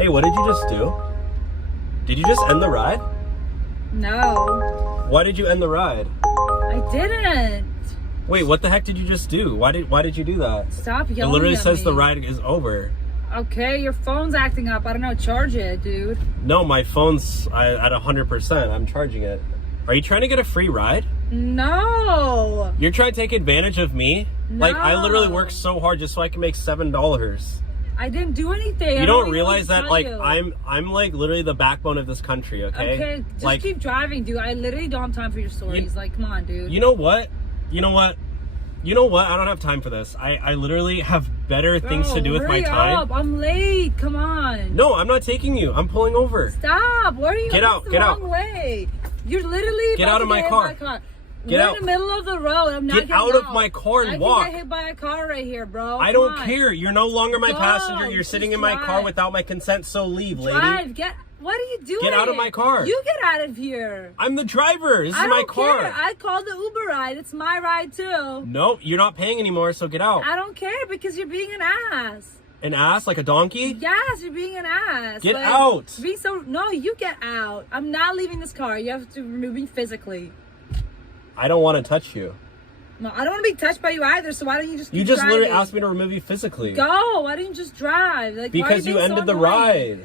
Hey, what did you just do? Did you just end the ride? No. Why did you end the ride? I didn't. Wait, what the heck did you just do? Why did you do that? Stop yelling. It literally at says me. the ride is over. Okay, your phone's acting up. I don't know. Charge it, dude. No, my phone's at 100%. I'm charging it. Are you trying to get a free ride? No. You're trying to take advantage of me? No. Like, I literally work so hard just so I can make $7. I didn't do anything. You I don't even realize know what that, to like, tell you. I'm like literally the backbone of this country, okay? Okay, just like, keep driving, dude. I literally don't have time for your stories. Like, come on, dude. You know what? You know what? I don't have time for this. I literally have better things to do with my time. Up. I'm late. Come on. No, I'm not taking you. I'm pulling over. Stop. Where are you? Get out. Get out. Way. You're literally get out of my car. We're in the middle of the road. I'm not getting out. Get out of my car and walk. I can get hit by a car right here, bro. I don't care. You're no longer my passenger. You're sitting in my car without my consent, so leave, lady. What are you doing? Get out of my car. You get out of here. I'm the driver. This is my car. Care. I called the Uber ride. It's my ride too. No, you're not paying anymore, so get out. I don't care because you're being an ass. An ass? Like a donkey? Yes, you're being an ass. Get out. No, you get out. I'm not leaving this car. You have to remove me physically. I don't want to touch you. No, I don't want to be touched by you either, so why don't you just keep driving? Literally asked me to remove you physically. Go. Why don't you just drive? Like, because you ended the ride.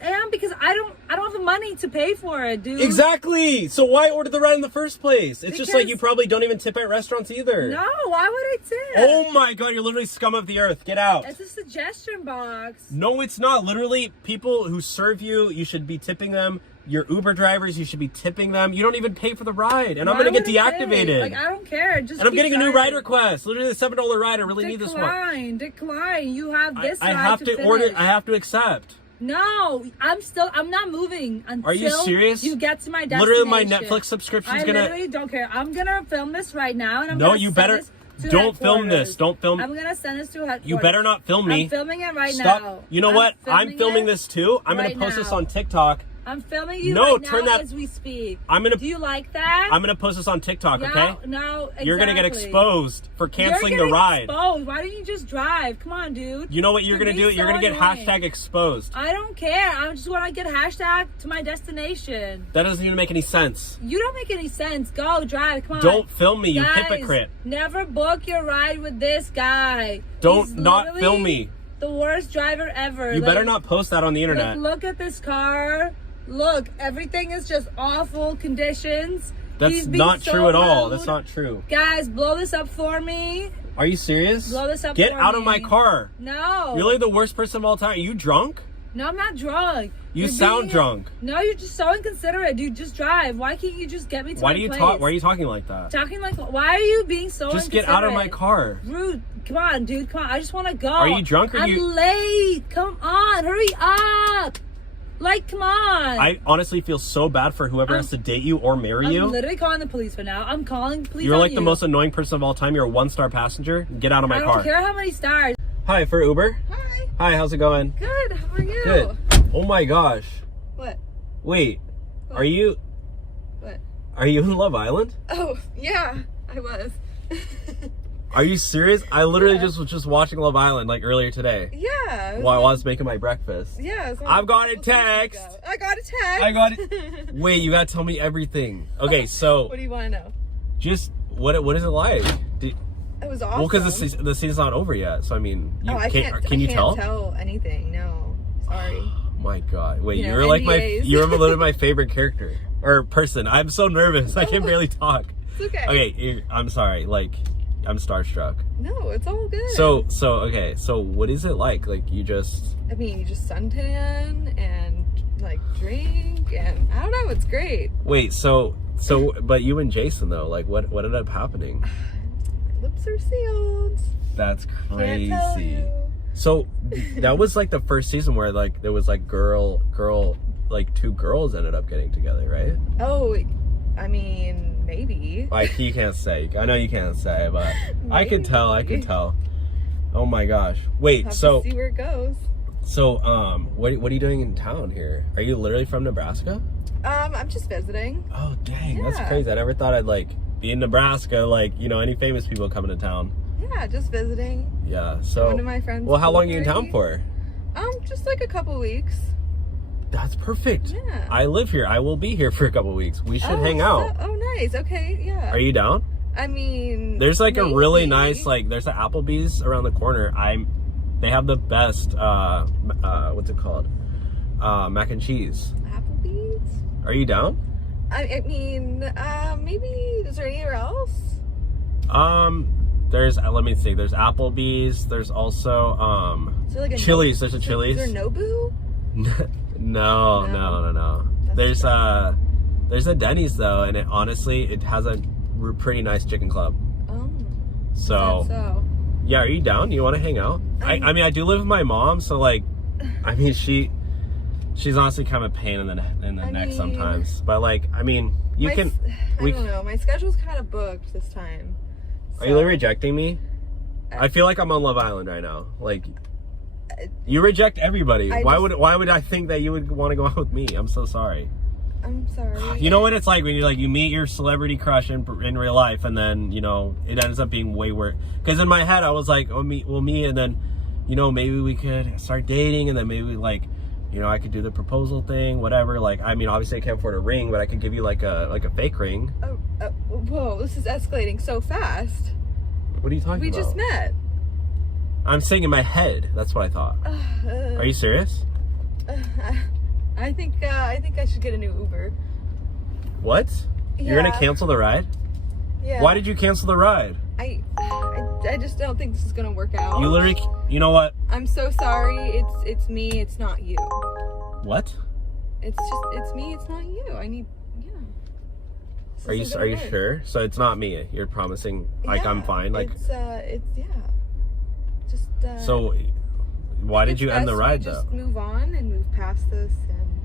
And because I don't have the money to pay for it, dude. Exactly. So why order the ride in the first place? It's just like you probably don't even tip at restaurants either. No, why would I tip? Oh my god, you're literally scum of the earth. Get out. It's a suggestion box. No, it's not. Literally, people who serve you, you should be tipping them. Your Uber drivers, you should be tipping them. You don't even pay for the ride, and I'm gonna get deactivated. Like, I don't care. Just and I'm getting a new ride request. Literally, the $7 ride. I really need this one. Decline. You have this. I have to order. I have to accept. No, I'm not moving until. Are you serious? You get to my destination. Literally, my Netflix subscription's gonna. I literally don't care. I'm gonna film this right now, and I'm No, gonna you better. Don't film this. Don't film. I'm gonna send this to headquarters. You better not film me. I'm filming it right Stop. now. You know what? I'm filming this too. I'm gonna post this on TikTok. I'm filming you right now as we speak. Do you like that? I'm gonna post this on TikTok, okay? No, exactly. You're gonna get exposed for canceling the ride. Exposed. Why don't you just drive? Come on, dude. You know what you're gonna do? You're gonna get hashtag exposed. I don't care. I just want to get hashtag to my destination. That doesn't even make any sense. You don't make any sense. Go drive. Come on. Don't film me, you hypocrite. Never book your ride with this guy. Don't not film me. The worst driver ever. You better not post that on the internet. Look at this car. Look, everything is just awful conditions. That's not true at all. That's not true. Guys, blow this up for me. Are you serious? Blow this up Get out of my car. No. You're like the worst person of all time. Are you drunk? No, I'm not drunk. You sound drunk. No, you're just so inconsiderate, dude. Just drive. Why can't you just get me to my place? Why are you talking like that? Why are you being so Just get out of my car. Rude. Come on, dude. Come on. I just want to go. Are you drunk or I'm late. Come on. Hurry up. Like, come on. I honestly feel so bad for whoever has to date you or marry you. I'm literally calling the police for now. I'm calling the police. You're like the most annoying person of all time. You're a 1-star passenger. Get out of my car. I don't care how many stars. Hi, for Uber. Hi. Hi, how's it going? Good. How are you? Good. Oh my gosh. What? Wait. What? Are you in Love Island? Oh, yeah, I was. Are you serious? I literally was just watching Love Island like earlier today. Yeah. While I was making my breakfast. Yeah. I've got a text. I got a text. I got it. Wait, you gotta tell me everything. Okay, so. What do you want to know? Just what is it like? It was awesome. Well, because the season's not over yet, so I mean, I can't tell anything. No, sorry. Oh my god! Wait, you're NDAs. like you're literally my favorite character or person. I'm so nervous. I can barely talk. It's okay. Okay, I'm sorry. Like, I'm starstruck. No, it's all good. So okay. So what is it like? Like you just. I mean, you just suntan and like drink and I don't know. It's great. Wait, so but you and Jason though, like what ended up happening? Lips are sealed. That's crazy. Can't tell you. So that was like the first season where like there was like girl like 2 girls ended up getting together, right? Oh, I mean, maybe. Like you can't say. I know you can't say, but I can tell. Oh my gosh. Wait, Have to see where it goes. So what are you doing in town here? Are you literally from Nebraska? I'm just visiting. Oh dang, that's crazy. I never thought I'd like be in Nebraska, like, you know, any famous people coming to town. Yeah, just visiting. Yeah, so Going to my friend's well, how long are you in party. town for? Just like a couple weeks. That's perfect. Yeah. I live here. I will be here for a couple weeks. We should hang out. Nice. Okay, yeah. Are you down? I mean, there's like maybe. a really nice, like, there's an Applebee's around the corner. They have the best, what's it called? Mac and cheese. Applebee's? Are you down? I mean, maybe, is there anywhere else? Let me see, there's Applebee's, there's also, Is there like a Chili's, there's a Chili's. Is there Nobu? No. There's a Denny's though, and it has a pretty nice chicken club. Oh. So. Yeah, are you down? You want to hang out? I mean, I do live with my mom, so like, I mean, she's honestly kind of a pain in the neck sometimes. But like, I mean, I don't know. My schedule's kind of booked this time. So. Are you rejecting me? I feel like I'm on Love Island right now. Like, you reject everybody. Why would I think that you would want to go out with me? I'm so sorry. I'm sorry. You know what it's like when you meet your celebrity crush in real life, and then it ends up being way worse. Because in my head I was like, we'll meet, and then maybe we could start dating, and then maybe like I could do the proposal thing, whatever. Like, I mean, obviously I can't afford a ring, but I could give you like a fake ring. Whoa, this is escalating so fast. What are you talking about? We just met. I'm saying in my head. That's what I thought. Are you serious? I think I should get a new Uber. What? Yeah. You're gonna cancel the ride? Yeah. Why did you cancel the ride? I just don't think this is gonna work out. You literally, you know what? I'm so sorry. It's me. It's not you. What? It's me. It's not you. Are you sure? So it's not me. You're promising like I'm fine. Like it's yeah. Just so why did you end the ride though? Just move on and move past this, and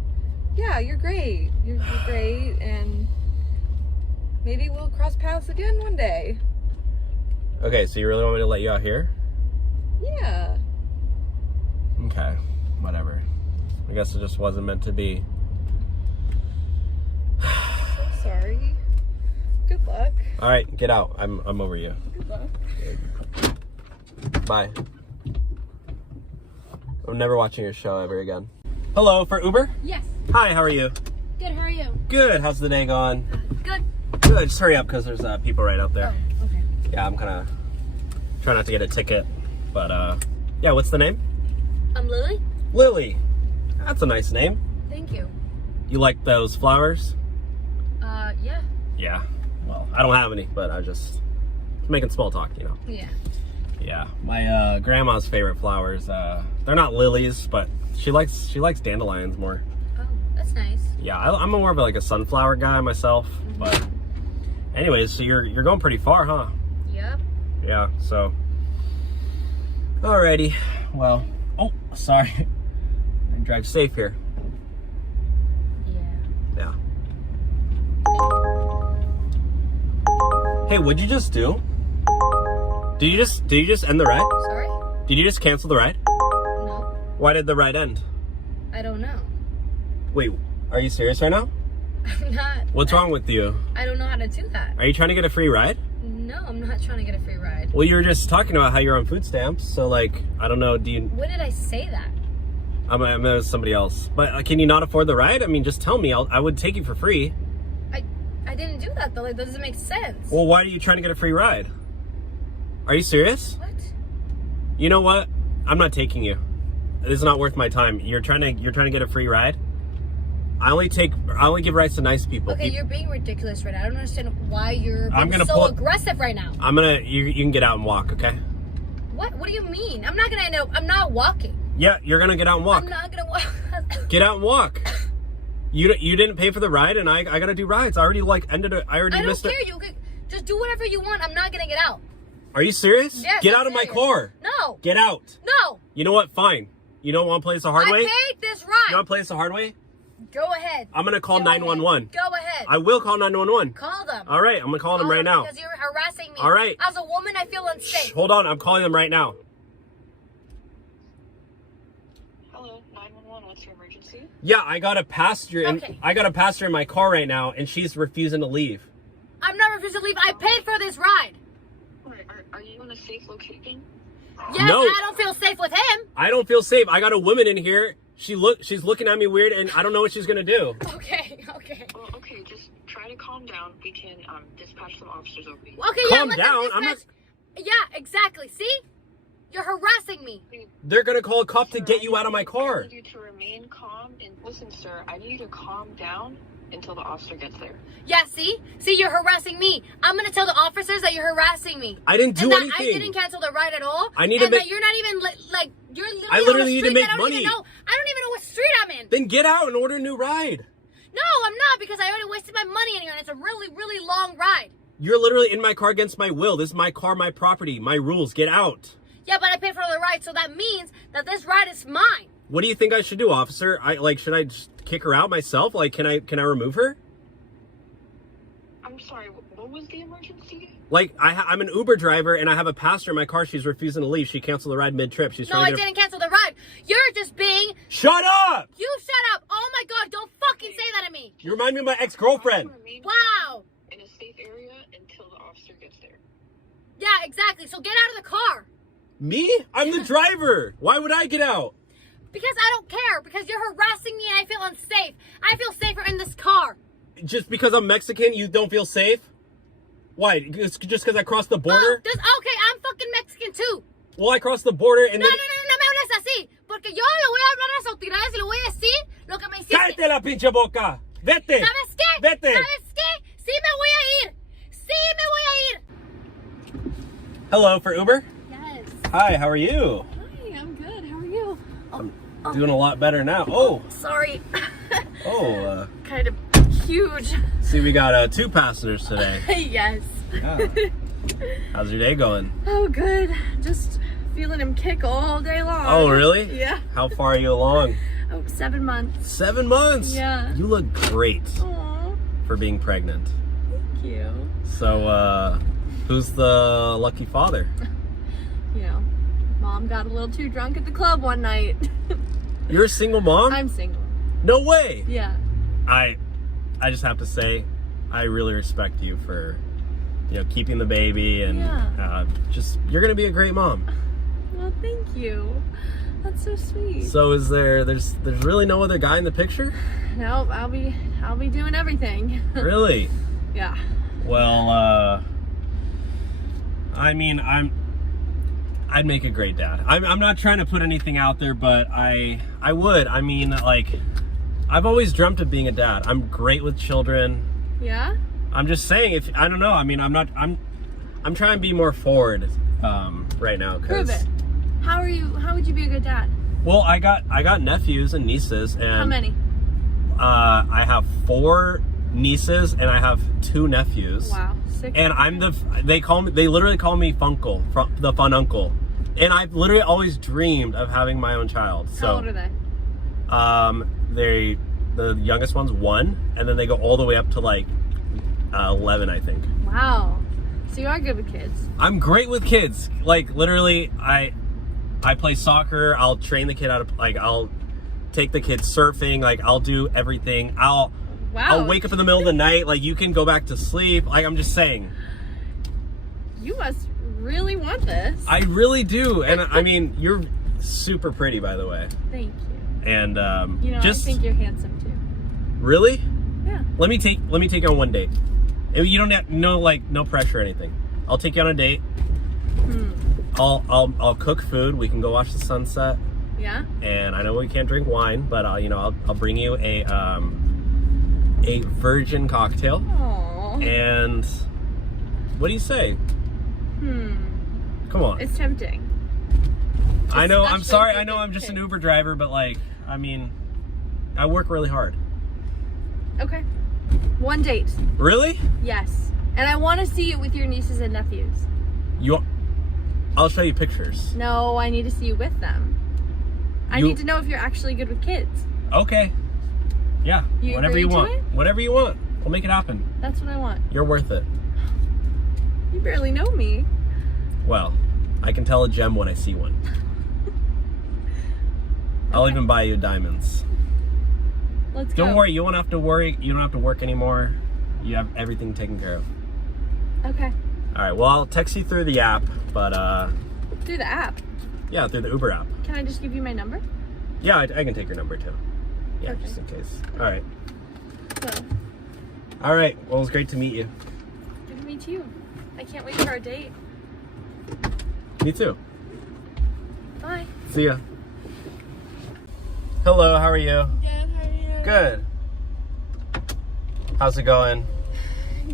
yeah, you're great. You're great, and maybe we'll cross paths again one day. Okay, so you really want me to let you out here? Yeah. Okay, whatever. I guess it just wasn't meant to be. So sorry. Good luck. All right, get out. I'm over you. Good luck. Bye. I'm never watching your show ever again. Hello, for Uber? Yes. Hi, how are you? Good, how are you? Good. How's the day going? Good. Good. Just hurry up because there's people right out there. Oh, okay. Yeah, I'm kind of trying not to get a ticket. But, yeah, what's the name? I'm Lily. Lily. That's a nice name. Thank you. You like those flowers? Yeah. Yeah. Well, I don't have any, but I just making small talk, Yeah. Yeah. My grandma's favorite flowers, they're not lilies, but she likes dandelions more. Oh, that's nice. Yeah, I'm more of a sunflower guy myself, but anyways, so you're going pretty far, huh? Yep. Yeah, so alrighty. Well, oh, sorry. Drive safe here. Yeah. Yeah. Hey, what'd you just do? Did you just end the ride? Sorry? Did you just cancel the ride? No. Why did the ride end? I don't know. Wait, are you serious right now? I'm not. What's wrong with you? I don't know how to do that. Are you trying to get a free ride? No, I'm not trying to get a free ride. Well, you were just talking about how you're on food stamps, so like, I don't know, do you... When did I say that? I mean, it was somebody else. But can you not afford the ride? I mean, just tell me. I would take you for free. I didn't do that though. Like, that doesn't make sense. Well, why are you trying to get a free ride? Are you serious? What? You know what? I'm not taking you. This is not worth my time. You're trying to get a free ride? I only give rides to nice people. Okay, you're being ridiculous right now. I don't understand why you're being so aggressive right now. You can get out and walk, okay? What do you mean? I'm not gonna end up. I'm not walking. Yeah, you're gonna get out and walk. I'm not gonna walk. Get out and walk. You didn't pay for the ride, and I gotta do rides. I already ended it. I already missed it. I don't care. You could just do whatever you want. I'm not gonna get out. Are you serious? Yes, get I'm out of serious. my car. No. Get out. No. You know what? Fine. You don't want to play this the hard way? I paid this ride. You want to play this the hard way? Go ahead. I'm gonna call 911. Go ahead. I will call 911. Call them. All right, I'm gonna call them right now. Because you're harassing me. All right. As a woman, I feel unsafe. Shh, hold on, I'm calling them right now. Hello, 911. What's your emergency? Yeah, I got a passenger. Okay. I got a passenger in my car right now, and she's refusing to leave. I'm not refusing to leave. I paid for this ride. Are you in a safe location? Yes, No. I don't feel safe with him. I don't feel safe. I got a woman in here. She's looking at me weird, and I don't know what she's gonna do. Okay. Well, okay, just try to calm down. We can dispatch some officers over here. Okay, Calm yeah, down. let's I'm not. dispatch. Yeah, exactly. See? You're harassing me. They're gonna call a cop to Sir, get you out of my I car. need you to remain calm and listen, sir. I need you to calm down until the officer gets there. Yeah, see? See, you're harassing me. I'm gonna tell the officers that you're harassing me. I didn't do and that anything. I didn't cancel the ride at all. I need to and make- that you're not even like you're literally I literally on a need to street make that I don't money. even know. I don't even know what street I'm in. Then get out and order a new ride. No, I'm not because I already wasted my money in here and it's a really, really long ride. You're literally in my car against my will. This is my car, my property, my rules. Get out. Yeah, but I paid for the ride, so that means that this ride is mine. What do you think I should do, officer? Should I just kick her out myself? Like, can I remove her? I'm sorry, what was the emergency? Like, I'm an Uber driver and I have a passenger in my car. She's refusing to leave. She canceled the ride mid-trip. She's No, trying I to get didn't cancel the ride. You're just being... Shut up! You shut up. Oh my God, don't fucking say that to me. You remind me of my ex-girlfriend. Remain Wow. in a safe area until the officer gets there. Yeah, exactly. So get out of the car. Me? I'm the driver. Why would I get out? Because I don't care. Because you're harassing me and I feel unsafe. I feel safer in this car. Just because I'm Mexican, you don't feel safe? Why? It's just because I crossed the border? Okay, I'm fucking Mexican too. Well, I crossed the border and No, then... no me hables así. Porque yo le voy a hablar a las autoridades y le voy a decir lo que me hiciste. ¡Cállate la pinche boca! ¡Vete! ¿Sabes qué? ¡Vete! ¿Sabes qué? Sí me voy a ir. Sí me voy a ir. Hello, for Uber? Yes. Hi, how are you? Hi, I'm good. How are you? I'm doing a lot better now. Oh, Sorry. kind of huge. see, we got 2 passengers today. Yes. Yeah. How's your day going? Oh, good. Just feeling him kick all day long. Oh, really? Yeah. How far are you along? Oh, 7 months. 7 months? Yeah. You look great Aw, for being pregnant. thank you. So, who's the lucky father? You know, Mom got a little too drunk at the club one night. You're a single mom? I'm single. No way! Yeah. I just have to say, I really respect you for, keeping the baby and Yeah. you're gonna be a great mom. Well, thank you. That's so sweet. So there's really no other guy in the picture? No, I'll be doing everything. Really? Yeah. Well, I mean, I'd make a great dad. I'm not trying to put anything out there, but I would. I mean, like, I've always dreamt of being a dad. I'm great with children. Yeah? I'm just saying, I don't know. I mean, I'm trying to be more forward right now. Prove it. How would you be a good dad? Well, I got nephews and nieces, and How many? I have 4 nieces and I have 2 nephews. Wow. 6. And they literally call me Funkle, the fun uncle. And I've literally always dreamed of having my own child. So, How old are they? The youngest one's 1, and then they go all the way up to like 11, I think. Wow. So you are good with kids. I'm great with kids. Like, literally, I play soccer. I'll train the kid I'll take the kid surfing. Like, I'll do everything. Wow. I'll wake up in the middle of the night. Like, you can go back to sleep. Like, I'm just saying. You must really want this. I really do. And I mean, you're super pretty, by the way. Thank you. And I think you're handsome too. Really? Yeah. Let me take you on one date. You don't have no pressure or anything. I'll take you on a date. I'll cook food. We can go watch the sunset. Yeah. And I know we can't drink wine, but I'll bring you a virgin cocktail. Aww. And what do you say? Come on. It's tempting. I know. I'm Especially sorry. if I know you're I'm just an kid. Uber driver, but I mean, I work really hard. Okay. 1 date. Really? Yes. And I want to see it with your nieces and nephews. I'll show you pictures. No, I need to see you with them. I need to know if you're actually good with kids. Okay. Yeah. You Whatever agree you to want. it? Whatever you want. We'll make it happen. That's what I want. You're worth it. You barely know me. Well, I can tell a gem when I see one. I'll even buy you diamonds. Let's go. Don't worry. You won't have to worry. You don't have to work anymore. You have everything taken care of. Okay. All right. Well, I'll text you through the app, but Through the app. Yeah, through the Uber app. Can I just give you my number? Yeah, I can take your number too. Yeah, Okay. just in case. All right. Well, All right. Well, it was great to meet you. good to meet you. I can't wait for our date. Me too. Bye. See ya. Hello, how are you? Good, how are you? Good. How's it going?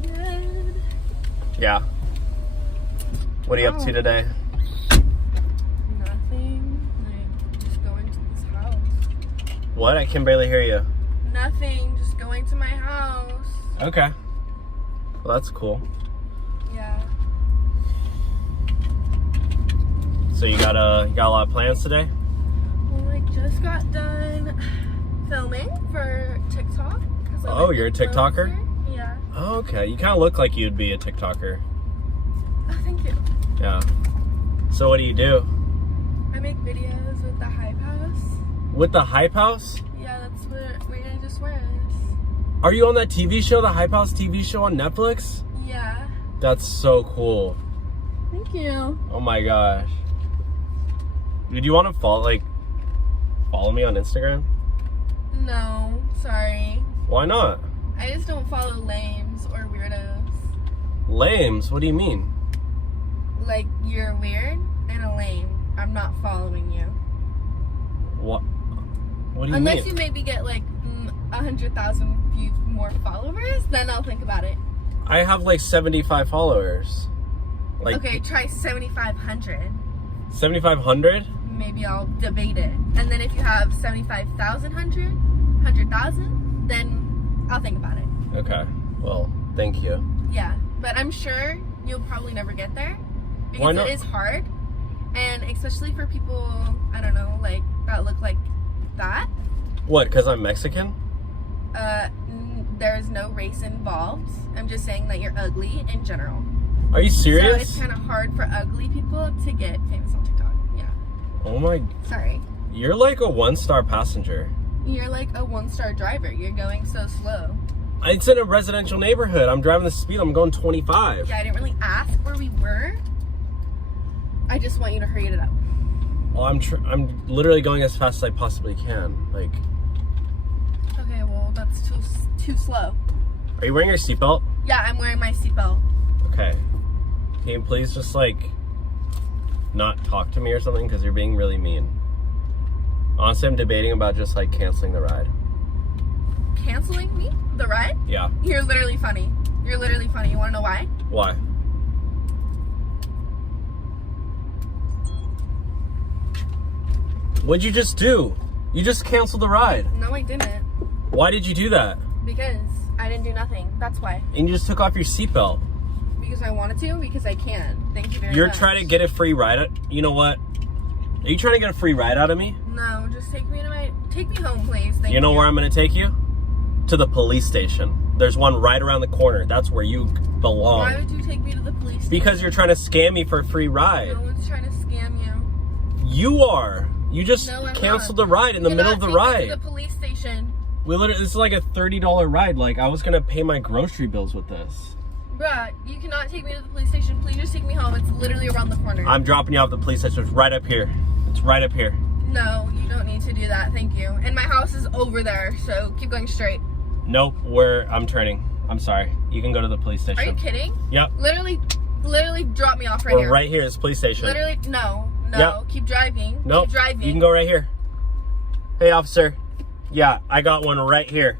Good. Yeah. What are you up to today? Nothing. Like, just going to this house. What? I can barely hear you. Nothing. Just going to my house. Okay. Well, that's cool. Yeah. So you got a lot of plans today? Well, I just got done filming for TikTok. 'Cause I'm Oh, an you're a TikToker? influencer. Yeah. Oh, okay. You kind of look like you'd be a TikToker. Oh, thank you. Yeah. So what do you do? I make videos with the Hype House. With the Hype House? Yeah, that's where I just was. Are you on that TV show, the Hype House TV show on Netflix? Yeah. That's so cool. Thank you. Oh my gosh. Did you want to follow me on Instagram? No, sorry. Why not? I just don't follow lames or weirdos. Lames? What do you mean? Like, you're weird and a lame. I'm not following you. What? What do you Unless mean? you maybe get like 100,000 views more followers, then I'll think about it. I have like 75 followers. Like Okay, try 7,500. 7,500? Maybe I'll debate it. And then if you have 100,000, then I'll think about it. Okay. Well, thank you. Yeah, but I'm sure you'll probably never get there because Why not? it is hard, and especially for people, I don't know, like that look like that. What? Because I'm Mexican? There's no race involved. I'm just saying that you're ugly in general. Are you So serious? it's kind of hard for ugly people to get famous on TikTok. Yeah. Oh my. Sorry. You're like a 1-star passenger. You're like a 1-star driver. You're going so slow. It's in a residential neighborhood. I'm driving the speed. I'm going 25. Yeah, I didn't really ask where we were. I just want you to hurry it up. Well, I'm literally going as fast as I possibly can. Like, Okay, well, that's too slow. are you wearing your seatbelt? Yeah, I'm wearing my seatbelt. Okay. Can you please just like not talk to me or something? Because you're being really mean. Honestly, I'm debating about just like canceling the ride. Canceling me? The ride? Yeah. You're literally funny. You're literally funny. You want to know why? Why? What'd you just do? You just canceled the ride. No, I didn't. Why did you do that? Because I didn't do nothing. That's why. And you just took off your seatbelt. Because I wanted to. Because I can. Thank you very You're much. trying to get a free ride. You know what? Are you trying to get a free ride out of me? No, just take me home, please. Thank You know where I'm going to take you? To the police station. There's one right around the corner. That's where you belong. Why would you take me to the police station? Because you're trying to scam me for a free ride. No one's trying to scam you. You are. You just No, I'm canceled not. the ride in the middle of the You cannot take me ride. to the police station. We literally, this is like a $30 ride. Like, I was gonna pay my grocery bills with this. Bruh, you cannot take me to the police station. Please just take me home. It's literally around the corner. I'm dropping you off at the police station. It's right up here. It's right up here. No, you don't need to do that. Thank you. And my house is over there, so keep going straight. Nope, I'm turning. I'm sorry. You can go to the police station. Are you kidding? Yep. Literally drop me off right We're here. right here. It's police station. Literally, no. Yep. Keep driving. Nope. Keep driving. You can go right here. Hey, officer. Yeah, I got one right here.